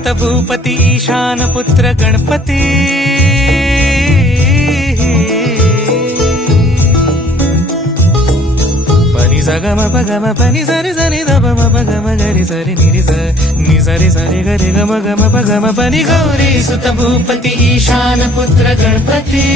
ಭೂತ ಭೂಪತಿ ಈಶಾನ ಪುತ್ರ ಗಣಪತಿ ಪನಿ ಸಗಮ ಪಗಮ ಪನಿ ಸರಿ ಸರಿ ದ ಬಮ ಪಗಮ ಗರಿ ಸರಿ ನಿರಿ ಸ ನಿ ಸರಿ ಸರಿ ಗರಿ ಗಮ ಗಮ ಪಗಮ ಪನಿ ಗೌರಿ ಸುತ ಭೂಪತಿ ಈಶಾನ ಪುತ್ರ ಗಣಪತಿ.